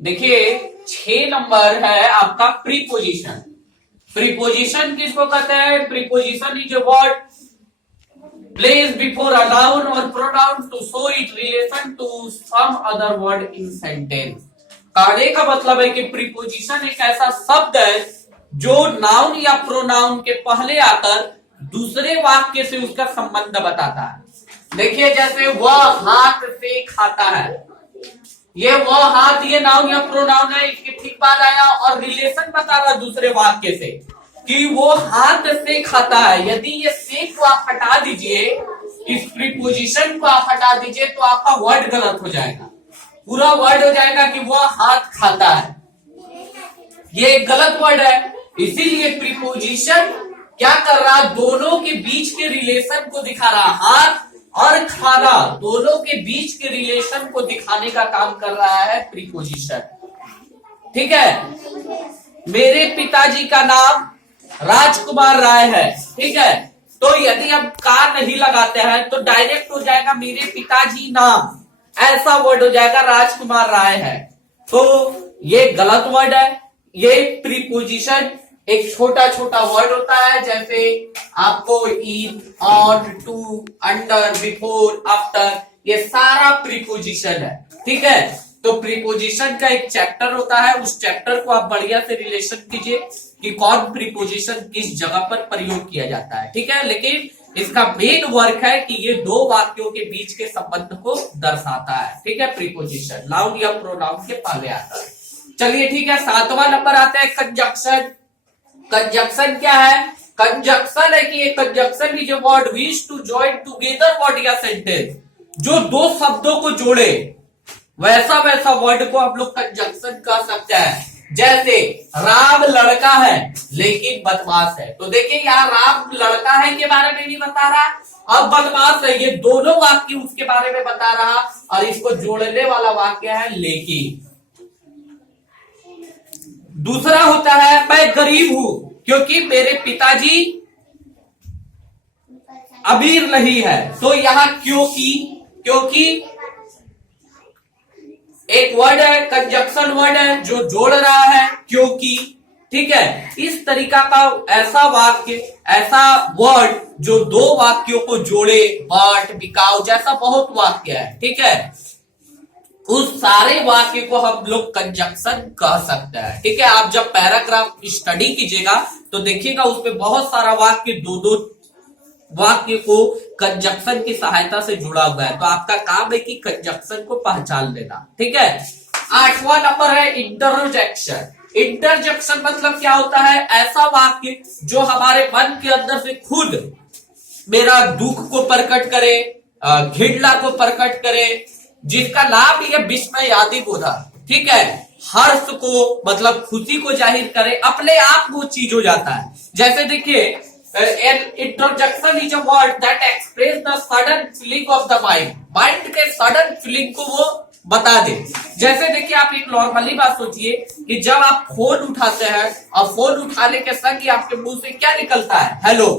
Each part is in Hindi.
देखिए 6 नंबर है आपका प्रीपोजिशन। प्रीपोजिशन किसको कहते हैं? Preposition is a word placed before a noun or pronoun to show its relation to some other word in sentence। कहने का मतलब है कि प्रीपोजिशन एक ऐसा शब्द है जो नाउन या प्रोनाउन के पहले आकर दूसरे वाक्य से उसका संबंध बताता है। देखिए जैसे वह हाथ से खाता है, ये वह हाथ ये नाउन या प्रोनाउन है, इसके ठीक बाद आया और रिलेशन बता रहा दूसरे वाक्य से कि वो हाथ से खाता है। यदि ये से को आप हटा दीजिए, इस प्रीपोजिशन को आप हटा दीजिए तो आपका वर्ड गलत हो जाएगा, पूरा वर्ड हो जाएगा कि वह हाथ खाता है, ये गलत वर्ड है। इसीलिए प्रीपोजिशन क्या कर रहा? दोनों के बीच के रिलेशन को दिखा रहा, हाथ और खाना दोनों के बीच के रिलेशन को दिखाने का काम कर रहा है प्रीपोजिशन। ठीक है, मेरे पिताजी का नाम राजकुमार राय है। ठीक है, तो यदि आप का नहीं लगाते हैं तो डायरेक्ट हो जाएगा मेरे पिताजी नाम, ऐसा वर्ड हो जाएगा राजकुमार राय है, तो ये गलत वर्ड है। ये प्रीपोजिशन एक छोटा छोटा वर्ड होता है, जैसे आपको in, on, to, under, before, after, ये सारा प्रीपोजिशन है। ठीक है, तो प्रीपोजिशन का एक चैप्टर होता है, उस चैप्टर को आप बढ़िया से रिलेशन कीजिए कि कौन प्रीपोजिशन किस जगह पर प्रयोग किया जाता है। ठीक है, लेकिन इसका मेन वर्क है कि ये दो वाक्यों के बीच के संबंध को दर्शाता है। ठीक है, प्रीपोजिशन नाउन या प्रोनाउन के पहले आता है। चलिए ठीक है, 7वां नंबर आता है कंजक्शन। कंजक्शन क्या है? कंजक्शन है कि conjunction is a word which to join together word या सेंटेंस, जो दो शब्दों को जोड़े, वैसा वैसा वर्ड को हम लोग कंजक्शन कह सकते हैं। जैसे राम लड़का है लेकिन बदमाश है, तो देखिए यहाँ राम लड़का है के बारे में नहीं बता रहा, अब बदमाश है, ये दोनों वाक्य उसके बारे में बता रहा, और इसको जोड़ने वाला वाक्य है लेकिन। दूसरा होता है मैं गरीब हूं क्योंकि मेरे पिताजी अमीर नहीं है, तो यहां क्योंकि एक वर्ड है, कंजक्शन वर्ड है जो जोड़ रहा है क्योंकि। ठीक है, इस तरीका का ऐसा वाक्य, ऐसा वर्ड जो दो वाक्यों को जोड़े, बट, बिकाउ जैसा बहुत वाक्य है। ठीक है, उस सारे वाक्य को हम लोग कंजक्शन कह सकते हैं। ठीक है, आप जब पैराग्राफ स्टडी कीजिएगा तो देखिएगा उसमें बहुत सारा वाक्य दो दो वाक्य को कंजक्शन की सहायता से जुड़ा हुआ है, तो आपका काम है कि कंजक्शन को पहचान लेना। ठीक है, 8वां नंबर है इंटरजेक्शन। इंटरजेक्शन मतलब क्या होता है? ऐसा वाक्य जो हमारे मन के अंदर से खुद मेरा दुख को प्रकट करे, घृणा को प्रकट करे, जिसका नाम है विस्मय आदि बोधा। ठीक है, हर्ष को मतलब खुशी को जाहिर करे, अपने आप वो चीज हो जाता है। जैसे देखिए an introjection is a word that express the sudden feeling of the mind, mind के सडन फीलिंग को वो बता दे। जैसे देखिए आप एक नॉर्मली बात सोचिए कि जब आप फोन उठाते हैं और फोन उठाने के संग ही आपके मुंह से क्या निकलता है? हेलो।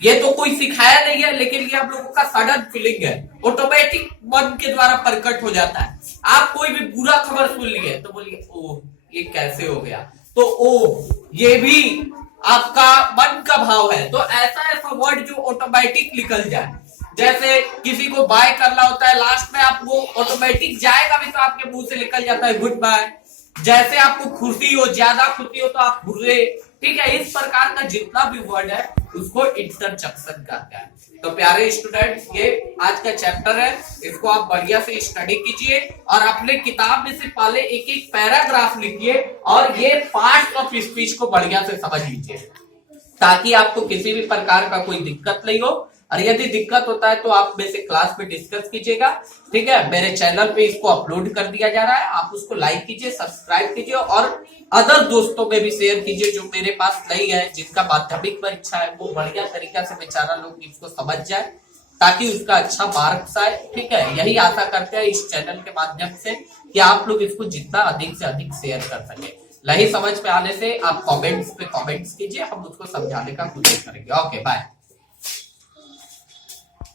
ये तो कोई सिखाया नहीं है, लेकिन ये आप लोगों का सडन फीलिंग है, ऑटोमेटिक मन के द्वारा प्रकट हो जाता है। आप कोई भी बुरा खबर सुन लिए तो बोलिए ओह ये कैसे हो गया, तो ओह ये भी आपका मन का भाव है। तो ऐसा ऐसा वर्ड जो ऑटोमेटिक निकल जाए, जैसे किसी को बाय करना होता है, लास्ट में आप वो ऑटोमेटिक जाएगा भी तो आपके मुंह से निकल जाता है गुड बाय। जैसे आपको खुशी हो, ज्यादा खुशी हो तो आप हुर्रे। ठीक है, इस प्रकार का जितना भी वर्ड है उसको इंटरजेक्शन कहते हैं। तो प्यारे स्टूडेंट्स, ये आज का चैप्टर है, इसको आप बढ़िया से स्टडी कीजिए और अपने किताब में से पहले एक एक पैराग्राफ लिखिए और ये पार्ट ऑफ स्पीच को बढ़िया से समझ लीजिए, ताकि आपको किसी भी प्रकार का कोई दिक्कत नहीं हो। और यदि दिक्कत होता है तो आप मेरे से क्लास में डिस्कस कीजिएगा। ठीक है, मेरे चैनल पे इसको अपलोड कर दिया जा रहा है, आप उसको लाइक कीजिए, सब्सक्राइब कीजिए और अदर दोस्तों में भी शेयर कीजिए जो मेरे पास नहीं है, जिनका माध्यमिक परीक्षा है, वो बढ़िया तरीका से बेचारा लोग इसको समझ जाए ताकि उसका अच्छा मार्क्स आए। ठीक है, यही आशा करते हैं इस चैनल के माध्यम से कि आप लोग इसको जितना अधिक से अधिक शेयर कर सके। नहीं समझ में आने से आप कमेंट्स पे कमेंट्स कीजिए, हम उसको समझाने का कोशिश करेंगे। Okay bye.